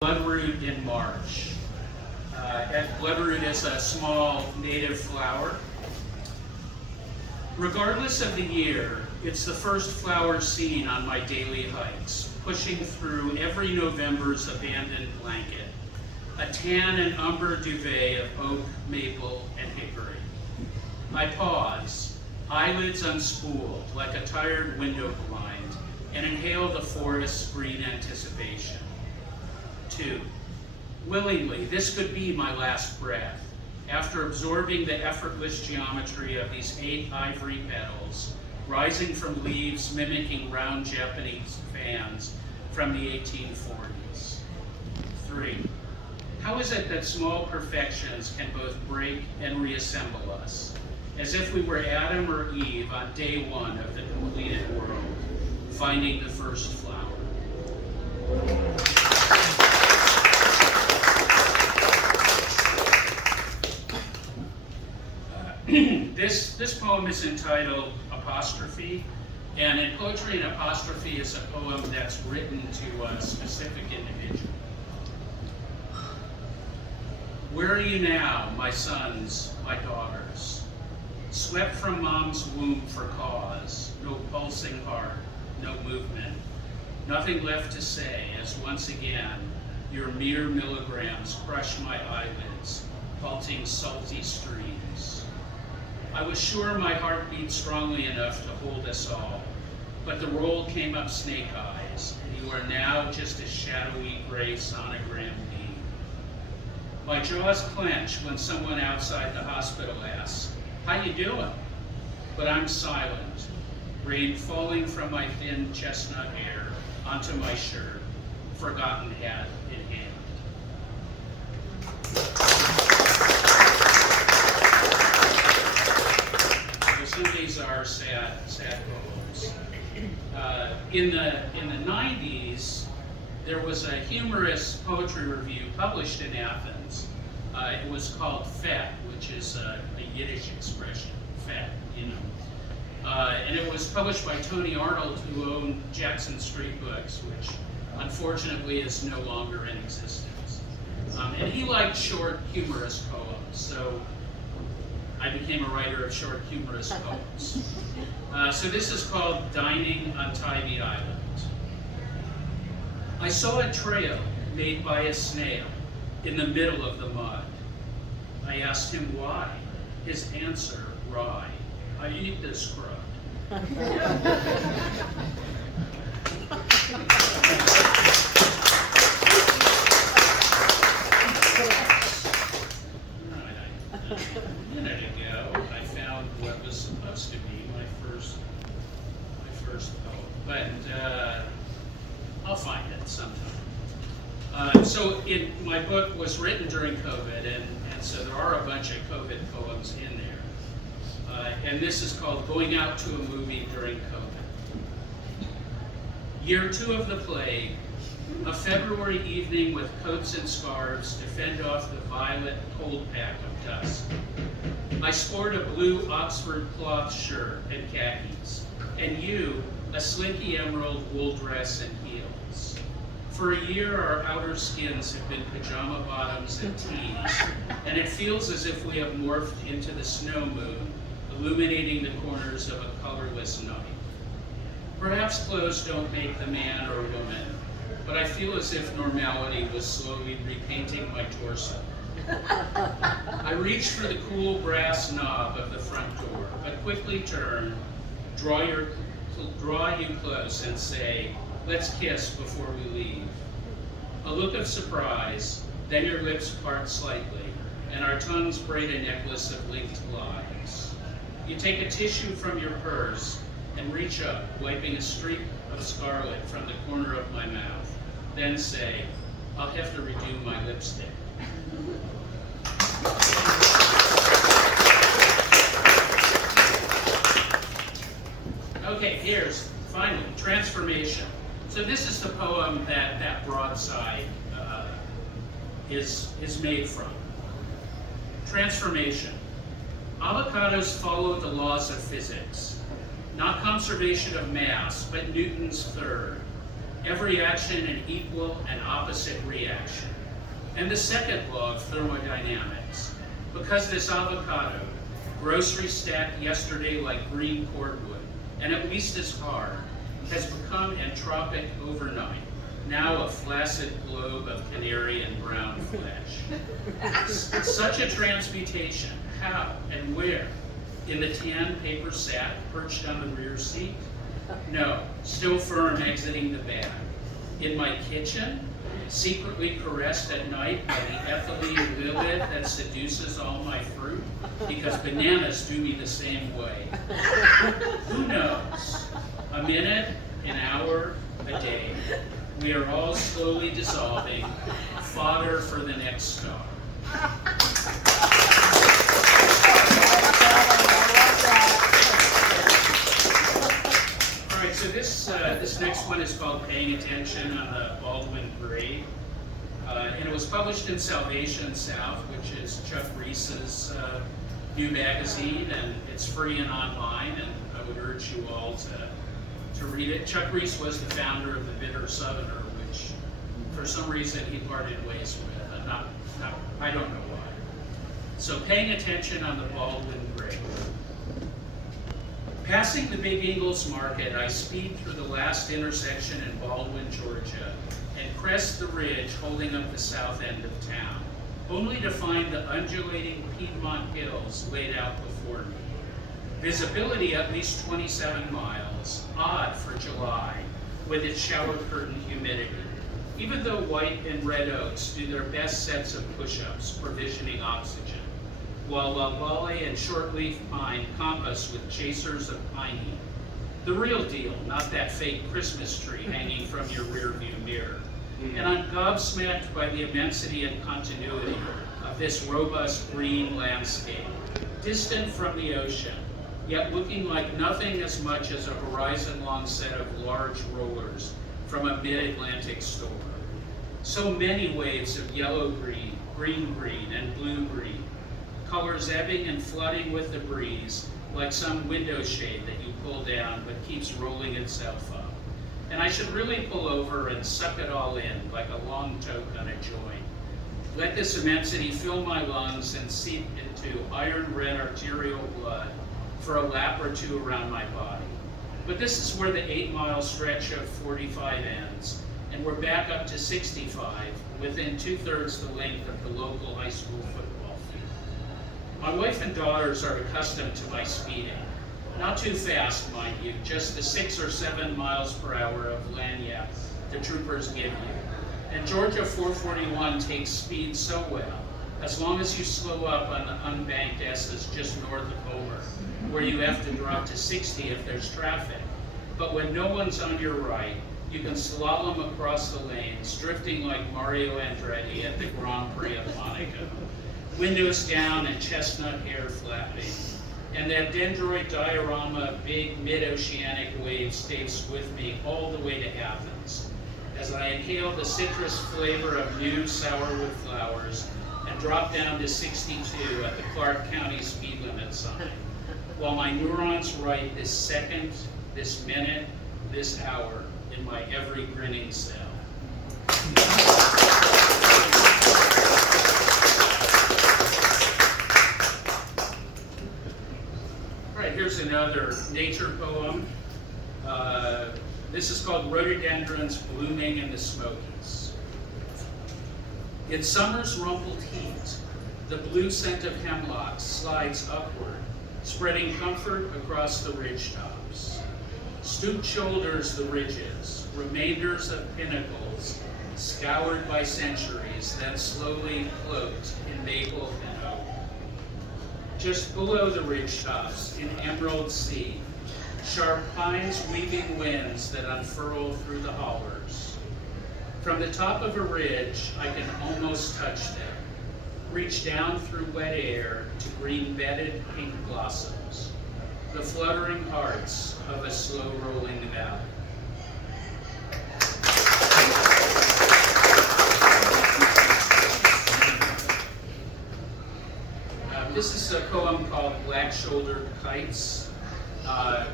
Bloodroot in March. Bloodroot is a small native flower. Regardless of the year, it's the first flower seen on my daily hikes, pushing through every November's abandoned blanket, a tan and umber duvet of oak, maple, and hickory. I pause, eyelids unspooled like a tired window blind, and inhale the forest's green anticipation. 2. Willingly, this could be my last breath. After absorbing the effortless geometry of these 8 ivory petals, rising from leaves mimicking round Japanese fans from the 1840s. 3. How is it that small perfections can both break and reassemble us, as if we were Adam or Eve on day 1 of the completed world, finding the first flower? This poem is entitled Apostrophe, and in poetry, an apostrophe is a poem that's written to a specific individual. Where are you now, my sons, my daughters? Swept from mom's womb for cause, no pulsing heart, no movement, nothing left to say, as once again, your mere milligrams crush my eyelids, halting salty streams. I was sure my heart beat strongly enough to hold us all, but the roll came up snake eyes, and you are now just a shadowy gray sonogram beam. My jaws clench when someone outside the hospital asks, "How you doing?" But I'm silent, rain falling from my thin chestnut hair onto my shirt, forgotten hat in hand. Some of these are sad poems. In the 90s, there was a humorous poetry review published in Athens. It was called Fet, which is a Yiddish expression, Fet, you know. And it was published by Tony Arnold, who owned Jackson Street Books, which unfortunately is no longer in existence. And he liked short, humorous poems, so I became a writer of short, humorous poems. So this is called Dining on Tybee Island. I saw a trail made by a snail in the middle of the mud. I asked him why. His answer, rye. I eat this crud. A minute ago, I found what was supposed to be my first poem, but I'll find it sometime. So my book was written during COVID, and so there are a bunch of COVID poems in there. And this is called Going Out to a Movie During COVID. Year 2 of the plague, a February evening with coats and scarves to fend off the violet cold pack of dust. I sport a blue Oxford cloth shirt and khakis, and you, a slinky emerald wool dress and heels. For a year, our outer skins have been pajama bottoms and tees, and it feels as if we have morphed into the snow moon, illuminating the corners of a colorless night. Perhaps clothes don't make the man or woman, but I feel as if normality was slowly repainting my torso. I reach for the cool brass knob of the front door, but quickly turn, draw you close and say, "Let's kiss before we leave." A look of surprise, then your lips part slightly, and our tongues braid a necklace of linked lies. You take a tissue from your purse and reach up, wiping a streak of scarlet from the corner of my mouth, then say, "I'll have to redo my lipstick." Okay, here's, finally, Transformation. So this is the poem that broadside is made from. Transformation. Avocados follow the laws of physics, not conservation of mass, but Newton's third. Every action an equal and opposite reaction. And the second law of thermodynamics, because this avocado, grocery stacked yesterday like green cordwood, and at least as hard, has become entropic overnight, now a flaccid globe of canary and brown flesh. Such a transmutation, how and where? In the tan paper sack perched on the rear seat? No, still firm exiting the bag. In my kitchen, secretly caressed at night by the ethylene lilith that seduces all my fruit, because bananas do me the same way. Who knows? A minute, an hour, a day. We are all slowly dissolving, fodder for the next star. All right, so this next one is called Paying Attention on the Baldwin Grade. And it was published in Salvation South, which is Chuck Reese's new magazine, and it's free and online, and I would urge you all to read it. Chuck Reese was the founder of the Bitter Southerner, which for some reason he parted ways with, and I don't know why. So Paying Attention on the Baldwin Grade. Passing the Big Ingles Market, I speed through the last intersection in Baldwin, Georgia, and crest the ridge holding up the south end of town, only to find the undulating Piedmont hills laid out before me. Visibility at least 27 miles, odd for July, with its shower curtain humidity, even though white and red oaks do their best sets of push-ups provisioning oxygen, while loblolly and shortleaf pine compass with chasers of piney. The real deal, not that fake Christmas tree hanging from your rearview mirror. And I'm gobsmacked by the immensity and continuity of this robust green landscape, distant from the ocean, yet looking like nothing as much as a horizon-long set of large rollers from a mid-Atlantic storm. So many waves of yellow-green, green-green, and blue-green, colors ebbing and flooding with the breeze, like some window shade that you pull down but keeps rolling itself up. And I should really pull over and suck it all in like a long toke on a joint. Let this immensity fill my lungs and seep into iron-red arterial blood for a lap or two around my body. But this is where the 8-mile stretch of 45 ends, and we're back up to 65, within 2/3 the length of the local high school football field. My wife and daughters are accustomed to my speeding. Not too fast, mind you, just the 6 or 7 miles per hour of lanyap the troopers give you. And Georgia 441 takes speed so well, as long as you slow up on the unbanked S's just north of Homer, where you have to drop to 60 if there's traffic. But when no one's on your right, you can slalom across the lanes, drifting like Mario Andretti at the Grand Prix of Monaco. Windows down and chestnut hair flapping. And that dendroid diorama of big mid-oceanic waves stays with me all the way to Athens, as I inhale the citrus flavor of new sourwood flowers and drop down to 62 at the Clark County speed limit sign, while my neurons write this second, this minute, this hour in my every grinning cell. Here's another nature poem. This is called Rhododendrons Blooming in the Smokies. In summer's rumpled heat, the blue scent of hemlock slides upward, spreading comfort across the ridgetops. Stooped shoulders the ridges, remainders of pinnacles, scoured by centuries, then slowly cloaked in maple and oak. Just below the ridgetops, in emerald sea, sharp pines weaving winds that unfurl through the hollers. From the top of a ridge, I can almost touch them, reach down through wet air to green-bedded pink blossoms, the fluttering hearts of a slow-rolling valley. This is a poem called Black-Shouldered Kites. A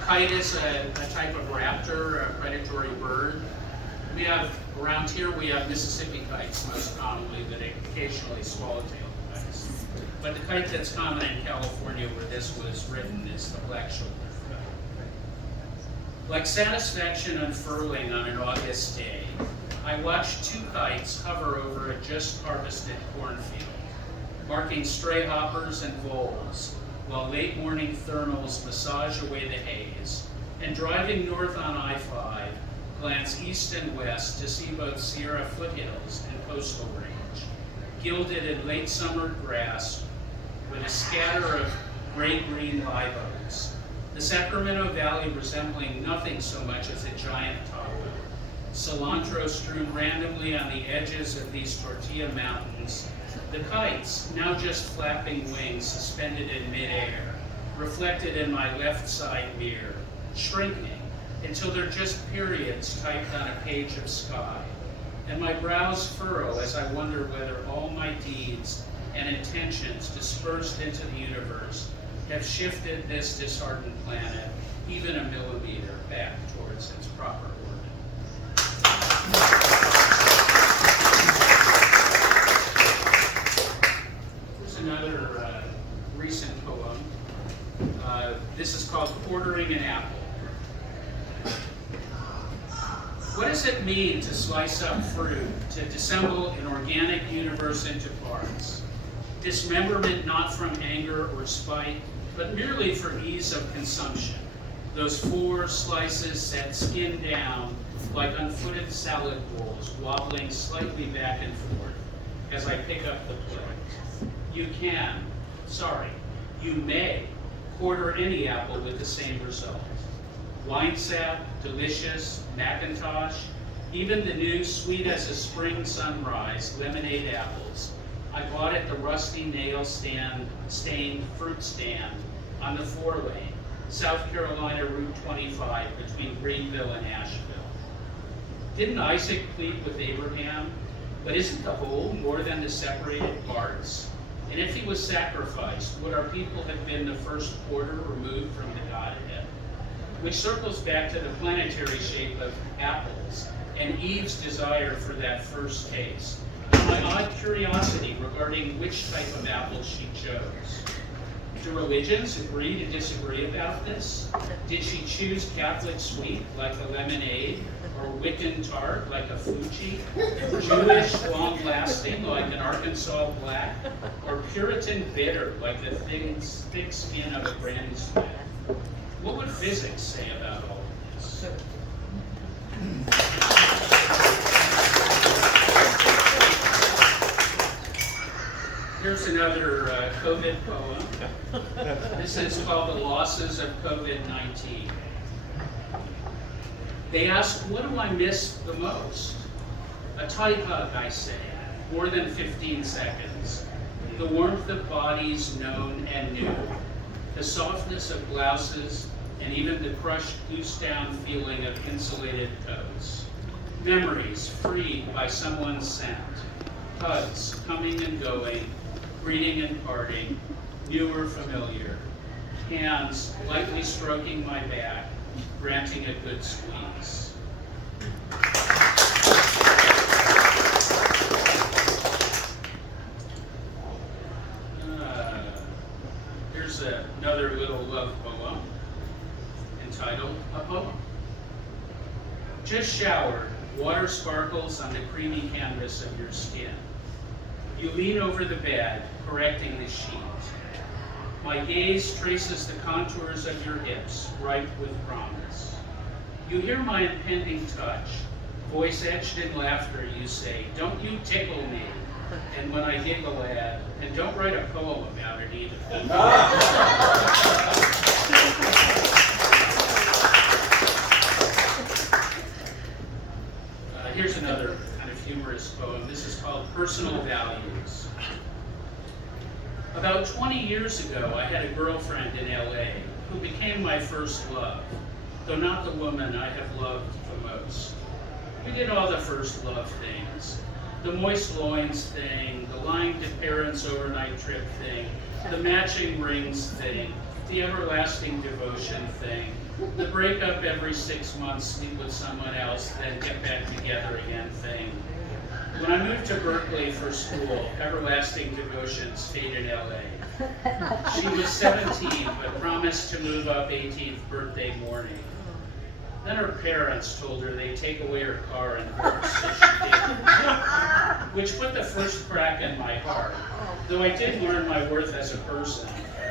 kite is a type of raptor, a predatory bird. We have, around here, we have Mississippi kites most commonly, but occasionally swallowtail kites. But the kite that's common in California where this was written is the black-shouldered kite. Like satisfaction unfurling on an August day, I watched two kites hover over a just harvested cornfield, marking stray hoppers and voles, while late morning thermals massage away the haze, and driving north on I-5, glance east and west to see both Sierra foothills and coastal range, gilded in late summer grass with a scatter of gray-green live oaks. The Sacramento Valley resembling nothing so much as a giant taco. Cilantro strewn randomly on the edges of these tortilla mountains. The kites, now just flapping wings suspended in midair, reflected in my left side mirror, shrinking until they're just periods typed on a page of sky. And my brows furrow as I wonder whether all my deeds and intentions dispersed into the universe have shifted this disheartened planet even a millimeter back towards its proper orbit. Here's another recent poem. This is called Quartering an Apple. What does it mean to slice up fruit, to dissemble an organic universe into parts? Dismemberment not from anger or spite, but merely for ease of consumption. Those 4 slices set skin down like unfooted salad bowls, wobbling slightly back and forth as I pick up the plate. You can, you may quarter any apple with the same result. Wine sap, delicious, Macintosh, even the new sweet as a spring sunrise lemonade apples I bought at the rusty nail-stained fruit stand on the 4-lane, South Carolina Route 25 between Greenville and Asheville. Didn't Isaac plead with Abraham? But isn't the whole more than the separated parts? And if he was sacrificed, would our people have been the first quarter removed from the Godhead? Which circles back to the planetary shape of apples and Eve's desire for that first taste. My odd curiosity regarding which type of apple she chose. Do religions agree to disagree about this? Did she choose Catholic sweet like a lemonade, or Wiccan tart like a Fuji, Jewish long-lasting like an Arkansas black, or Puritan bitter like the thick skin of a brandy sweat? What would physics say about all of this? Here's another COVID poem. This is called The Losses of COVID-19. They ask, what do I miss the most? A tight hug, I say, more than 15 seconds. The warmth of bodies known and new. The softness of blouses, and even the crushed, loose-down feeling of insulated toes. Memories freed by someone's scent. Hugs coming and going, greeting and parting, new or familiar. Hands lightly stroking my back, granting a good squeeze. Here's another little love poem entitled A Poem. Just showered, water sparkles on the creamy canvas of your skin. You lean over the bed, correcting the sheet. My gaze traces the contours of your hips, ripe with promise. You hear my impending touch. Voice etched in laughter, you say, don't you tickle me. And when I giggle, add, and don't write a poem about it either. Here's another kind of humorous poem. This is called Personal Values. About 20 years ago, I had a girlfriend in LA who became my first love, though not the woman I have loved the most. We did all the first love things. The moist loins thing, the lying to parents overnight trip thing, the matching rings thing, the everlasting devotion thing, The breakup every 6 months, sleep with someone else, then get back together again thing. When I moved to Berkeley for school, everlasting devotion stayed in LA. She was 17, but promised to move up 18th birthday morning. Then her parents told her they'd take away her car and divorce, so she did. Which put the first crack in my heart, though I did learn my worth as a person,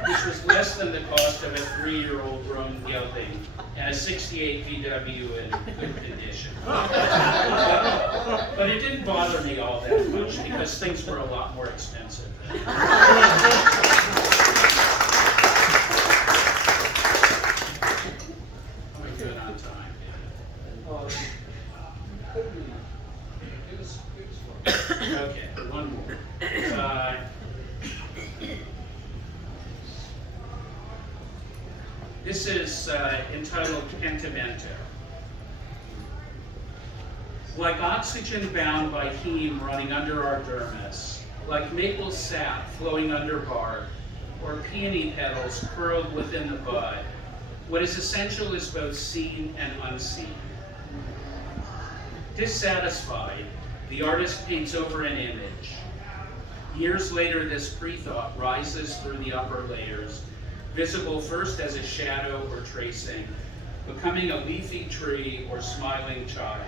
which was less than the cost of a 3-year-old grown gelding and a 68 VW in good condition. But it didn't bother me all that much because things were a lot more expensive then. Am I good on time? Okay, one more. This is entitled Pentimento. Like oxygen bound by heme running under our dermis, like maple sap flowing under bark, or peony petals curled within the bud, what is essential is both seen and unseen. Dissatisfied, the artist paints over an image. Years later, this pre-thought rises through the upper layers, visible first as a shadow or tracing, becoming a leafy tree or smiling child.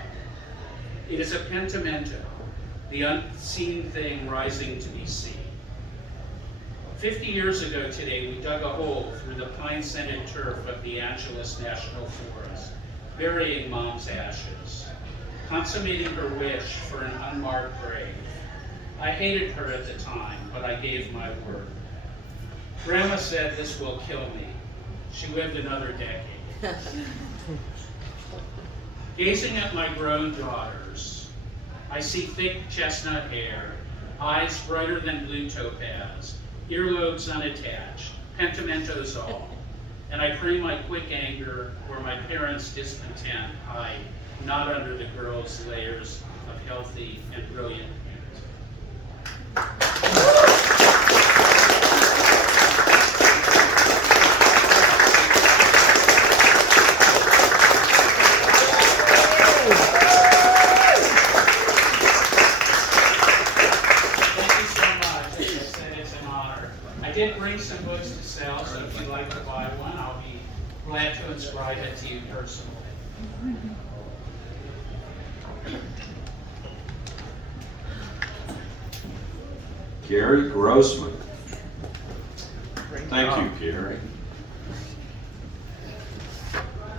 It is a pentimento, the unseen thing rising to be seen. 50 years ago today, we dug a hole through the pine-scented turf of the Angeles National Forest, burying Mom's ashes, consummating her wish for an unmarked grave. I hated her at the time, but I gave my word. Grandma said this will kill me. She lived another decade. Gazing at my grown daughters, I see thick chestnut hair, eyes brighter than blue topaz, earlobes unattached, pentimentos all, and I pray my quick anger or my parents' discontent hide not under the girls' layers of healthy and brilliant I did bring some books to sell, so if you'd like to buy one, I'll be glad to inscribe it to you personally. Gary Grossman. Thank you, Gary.